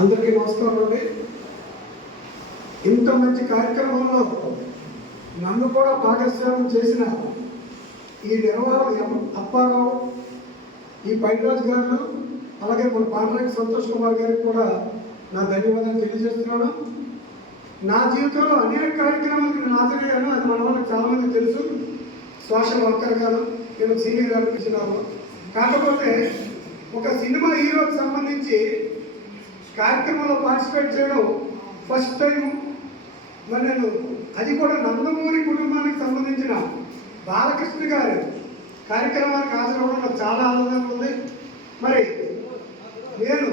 అందరికీ నమస్కారం అండి. ఇంత మంచి కార్యక్రమంలో నన్ను కూడా భాగస్వామ్యం చేసిన ఈ నిర్వహణ అప్పారావు ఈ పైరాజు గారు అలాగే మన పాండ్రంగి సంతోష్ కుమార్ గారికి కూడా నా ధన్యవాదాలు తెలియజేస్తున్నాను. నా జీవితంలో అనేక కార్యక్రమాలకు నేను హాజరయ్యాను అది మన వాళ్ళకి చాలామంది తెలుసు. సోషల్ వర్కర్ గాను నేను సీనియర్ అనిపించినాను కాకపోతే ఒక సినిమా హీరోకి సంబంధించి కార్యక్రమంలో పార్టిసిపేట్ చేయడం ఫస్ట్ టైం మరి నేను అది కూడా నందమూరి కుటుంబానికి సంబంధించిన బాలకృష్ణ గారి కార్యక్రమానికి హాజరవడం నాకు చాలా ఆనందంగా ఉంది. మరి నేను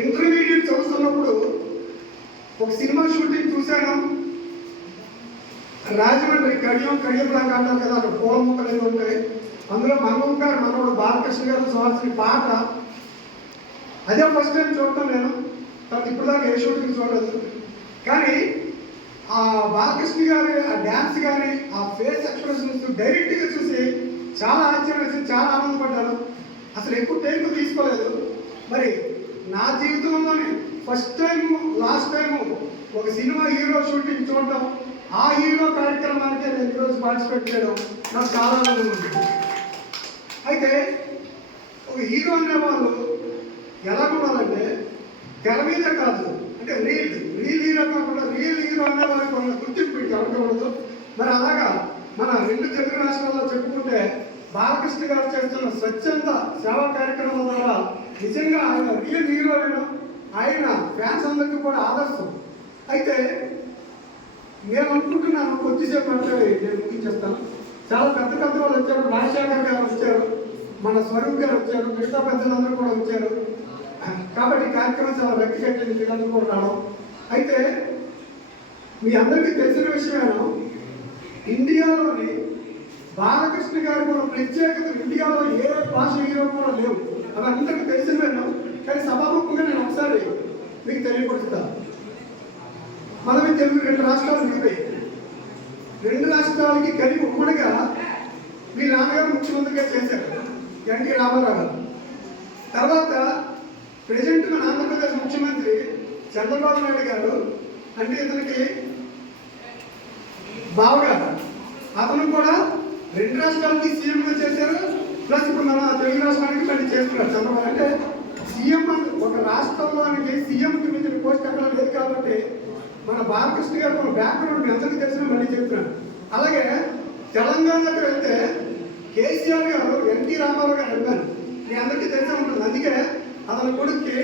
ఇంటర్మీడియట్ చదువుతున్నప్పుడు ఒక సినిమా షూటింగ్ చూశాను. రాజమండ్రి కడియం కడియంలాగా అంటారు కదా అక్కడ పూల మొక్కలు ఉంటాయి. అందులో మనోహర్ గారు మనోడు బాలకృష్ణ గారు చూడాల్సిన పాట అదే ఫస్ట్ టైం చూడటం నేను. తర్వాత ఇప్పటిదాకా ఏ షూటింగ్ చూడలేదు. కానీ ఆ బాలకృష్ణ గారి ఆ డ్యాన్స్ కానీ ఆ ఫేస్ ఎక్స్ప్రెషన్స్ డైరెక్ట్గా చూసి చాలా ఆశ్చర్యం వేసి చాలా ఆనందపడ్డాను. అసలు ఎక్కువ టైం తీసుకోలేదు. మరి నా జీవితంలోనే ఫస్ట్ టైం లాస్ట్ టైం ఒక సినిమా హీరో షూటింగ్ చూడటం ఆ హీరో కార్యక్రమానికి నేను ఈరోజు పార్టిసిపేట్ చేయడం నాకు చాలా ఆనందంగా ఉంది. అయితే ఒక హీరో అనే వాళ్ళు తెర మీద కాదు. అంటే రీల్ రీల్ హీరో కాకుండా రియల్ హీరో అనే వారికి వాళ్ళ గుర్తింపు జరగకూడదు మరి అలాగా మన రెండు తెలుగు రాష్ట్రాల్లో చెప్పుకుంటే బాలకృష్ణ గారు చేస్తున్న స్వచ్ఛంద సేవా కార్యక్రమం ద్వారా నిజంగా ఆయన రియల్ హీరో ఆయన ఫ్యాన్స్ అందరికీ కూడా ఆదర్శం. అయితే నేను అనుకుంటున్నాను కొద్దిసేపు అంటే నేను ముగించేస్తాను. చాలా పెద్ద పెద్ద వాళ్ళు వచ్చారు. రాజశేఖర్ గారు వచ్చారు. మన స్వరూప్ గారు వచ్చారు. మిగతా పెద్దలందరూ కూడా కాబట్టి కార్యక్రమం చాలా వ్యక్తిగతంగా కట్టింది వీళ్ళందరూ అయితే మీ అందరికీ తెలిసిన విషయమేను? ఇండియాలోని బాలకృష్ణ గారి కూడా ప్రత్యేకత ఇండియాలో ఏ భాష హీరో కూడా లేవు. అవి అందరికీ తెలిసినవేను? కానీ సభాముఖంగా నేను ఒకసారి మీకు తెలియపరుస్తాను మనమే తెలుగు రెండు రాష్ట్రాలు మిగిలిపోయి రెండు రాష్ట్రాలకి కలిపి ఉమ్మడిగా మీ నాన్నగారు ముఖ్యమంత్రిగా చేశారు. ఎన్టీ రామారావు గారు. తర్వాత ప్రజెంట్ మన ఆంధ్రప్రదేశ్ ముఖ్యమంత్రి చంద్రబాబు నాయుడు గారు అంటే ఇతనికి బావగారు. అతను కూడా రెండు రాష్ట్రాలకి సీఎంగా చేశారు. ప్లస్ ఇప్పుడు మన తెలుగు రాష్ట్రానికి మళ్ళీ చేస్తున్నారు చంద్రబాబు. అంటే సీఎం ఒక ఒక రాష్ట్రంలోనికి సీఎంకి మించిన పోస్ట్ ఎక్కడ లేదు కాబట్టి మన బాలకృష్ణ గారు మన బ్యాక్గ్రౌండ్ ఎంతకు అందరికీ తెలిసిన మళ్ళీ చెప్తున్నాను. అలాగే తెలంగాణకు వెళ్తే కేసీఆర్ గారు ఎన్టీ రామారావు గారు అడిగారు మీ అందరికీ తెలిసే ఉంటుంది. అందుకే அதனை கொடுத்து